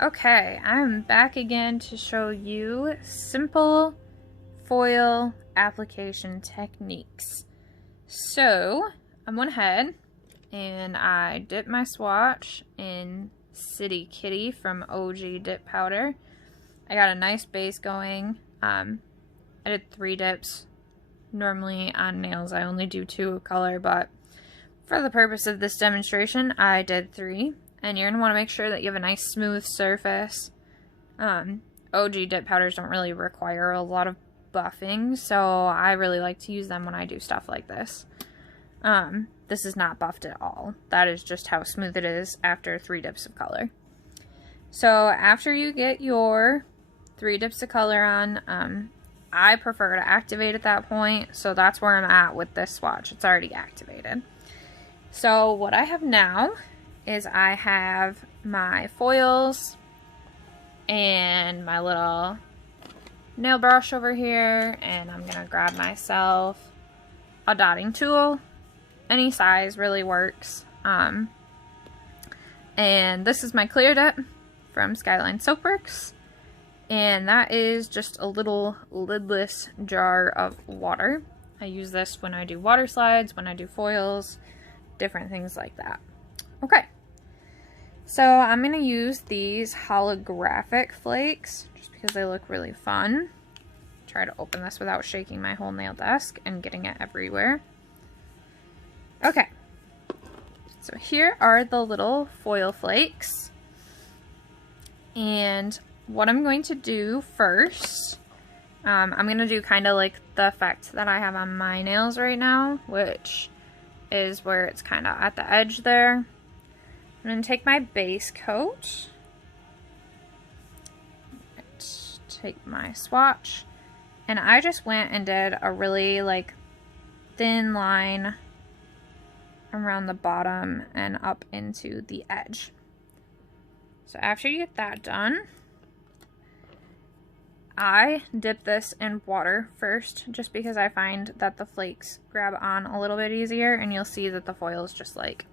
Okay, I'm back again to show you simple foil application techniques. So, I went ahead and I dipped my swatch in City Kitty from OG Dip Powder. I got a nice base going. I did 3 dips. Normally on nails I only do 2 of color, but for the purpose of this demonstration I did 3. And you're going to want to make sure that you have a nice smooth surface. OG dip powders don't really require a lot of buffing, so I really like to use them when I do stuff like this. This is not buffed at all. That is just how smooth it is after 3 dips of color. So after you get your 3 dips of color on, I prefer to activate at that point, so that's where I'm at with this swatch. It's already activated. So what I have now is I have my foils and my little nail brush over here, and I'm gonna grab myself a dotting tool. Any size really works. And this is my clear dip from Skyline Soapworks, and that is just a little lidless jar of water. I use this when I do water slides, when I do foils, different things like that. Okay. So I'm going to use these holographic flakes just because they look really fun. Try to open this without shaking my whole nail desk and getting it everywhere. Okay, so here are the little foil flakes. And what I'm going to do first, I'm going to do kind of like the effect that I have on my nails right now, which is where it's kind of at the edge there. I'm going to take my base coat, take my swatch, and I just went and did a really like thin line around the bottom and up into the edge. So after you get that done, I dip this in water first just because I find that the flakes grab on a little bit easier, and you'll see that the foil is just like,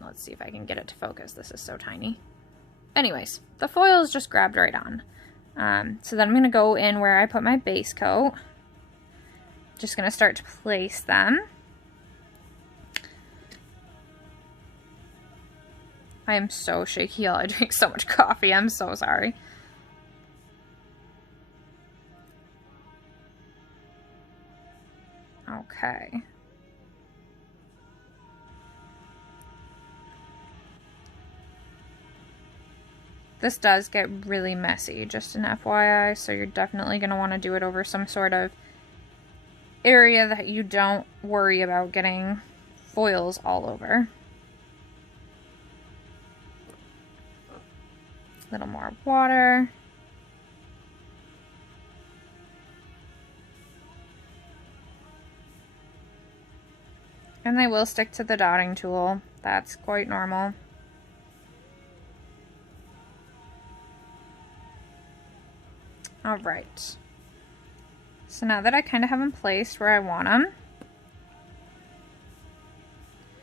let's see if I can get it to focus. This is so tiny. Anyways, the foil is just grabbed right on. So then I'm going to go in where I put my base coat. Just going to start to place them. I am so shaky, y'all. I drink so much coffee. I'm so sorry. Okay. This does get really messy, just an FYI, so you're definitely going to want to do it over some sort of area that you don't worry about getting foils all over. A little more water. And they will stick to the dotting tool. That's quite normal. Alright, so now that I kind of have them placed where I want them,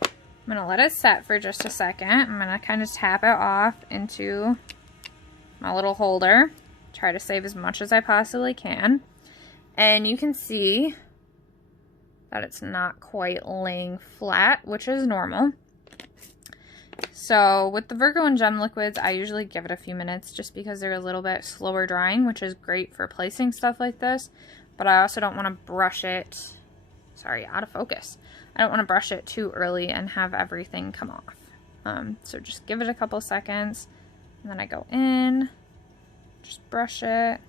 I'm going to let it set for just a second. I'm going to kind of tap it off into my little holder. Try to save as much as I possibly can. And you can see that it's not quite laying flat, which is normal. So with the Virgo and Gem liquids, I usually give it a few minutes just because they're a little bit slower drying, which is great for placing stuff like this. But I also don't want to brush it, sorry, out of focus. I don't want to brush it too early and have everything come off. So just give it a couple seconds, and then I go in, just brush it.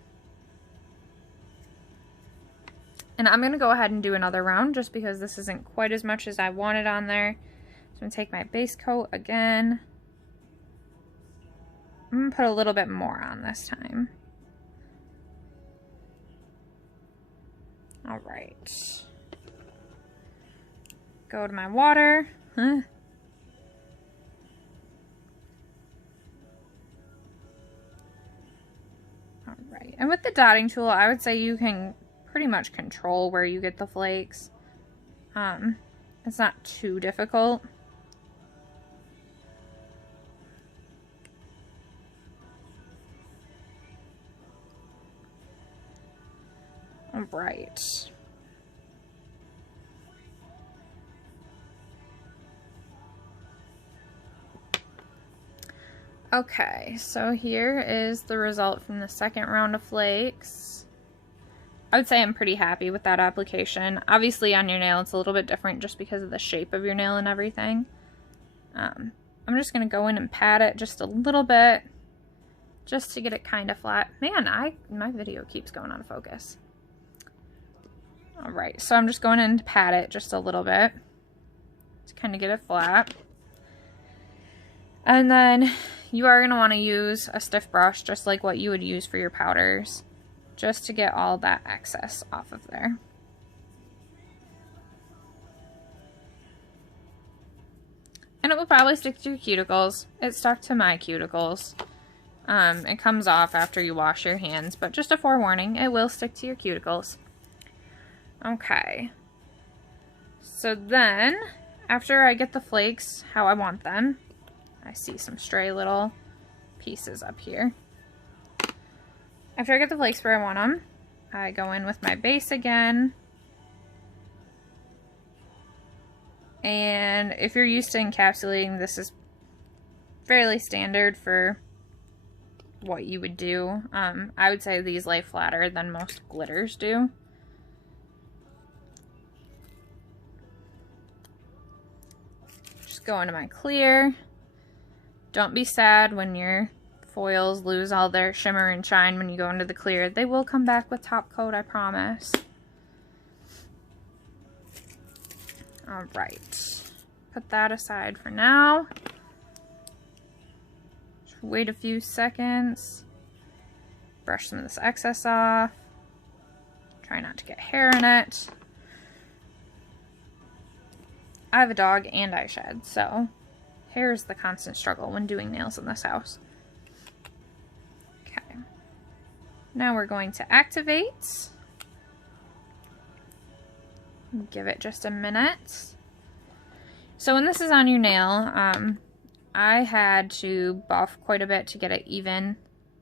And I'm going to go ahead and do another round just because this isn't quite as much as I wanted on there. So I'm going to take my base coat again. I'm going to put a little bit more on this time. Alright. Go to my water. Alright, and with the dotting tool, I would say you can pretty much control where you get the flakes. It's not too difficult. All right. Okay, so here is the result from the second round of flakes. I would say I'm pretty happy with that application. Obviously on your nail it's a little bit different just because of the shape of your nail and everything. I'm just going to go in and pat it just a little bit just to get it kind of flat. Man, my video keeps going out of focus. Alright, so I'm just going in to pat it just a little bit to kind of get it flat. And then you are going to want to use a stiff brush just like what you would use for your powders, just to get all that excess off of there. And it will probably stick to your cuticles. It stuck to my cuticles. It comes off after you wash your hands, but just a forewarning, it will stick to your cuticles. Okay. So then, after I get the flakes how I want them, I see some stray little pieces up here. After I get the flakes where I want them, I go in with my base again. And if you're used to encapsulating, this is fairly standard for what you would do. I would say these lay flatter than most glitters do. Just go into my clear. Don't be sad when your foils lose all their shimmer and shine when you go into the clear. They will come back with top coat, I promise. Alright. Put that aside for now. Just wait a few seconds. Brush some of this excess off. Try not to get hair in it. I have a dog and I shed, so hair is the constant struggle when doing nails in this house. Okay. Now we're going to activate. Give it just a minute. So when this is on your nail, I had to buff quite a bit to get it even.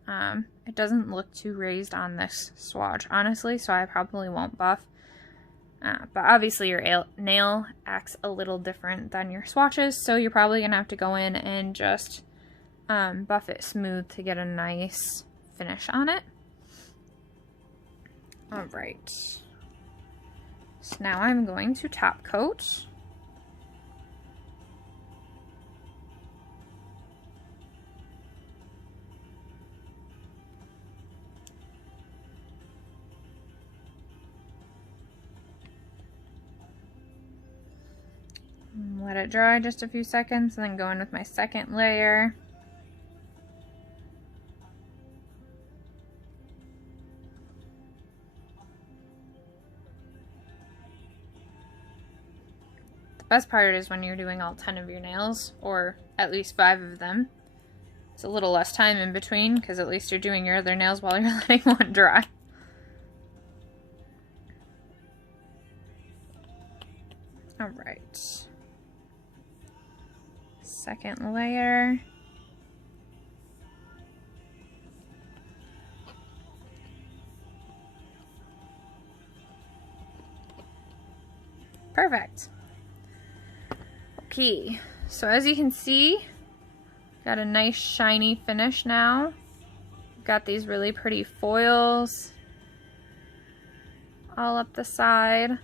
It doesn't look too raised on this swatch, honestly, so I probably won't buff. But obviously your nail acts a little different than your swatches, so you're probably going to have to go in and just buff it smooth to get a nice finish on it. Alright. So now I'm going to top coat. Let it dry just a few seconds and then go in with my second layer. The best part is when you're doing all 10 of your nails, or at least 5 of them. It's a little less time in between because at least you're doing your other nails while you're letting one dry. Alright. Second layer. Perfect. Okay, so as you can see, got a nice shiny finish now. Got these really pretty foils all up the side.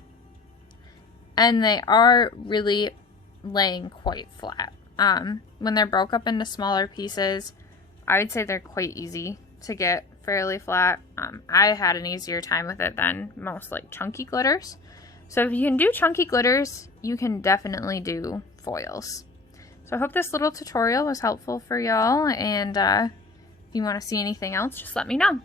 And they are really laying quite flat. When they're broke up into smaller pieces, I would say they're quite easy to get fairly flat. I had an easier time with it than most like chunky glitters. So if you can do chunky glitters, you can definitely do foils. So I hope this little tutorial was helpful for y'all, and if you want to see anything else, just let me know.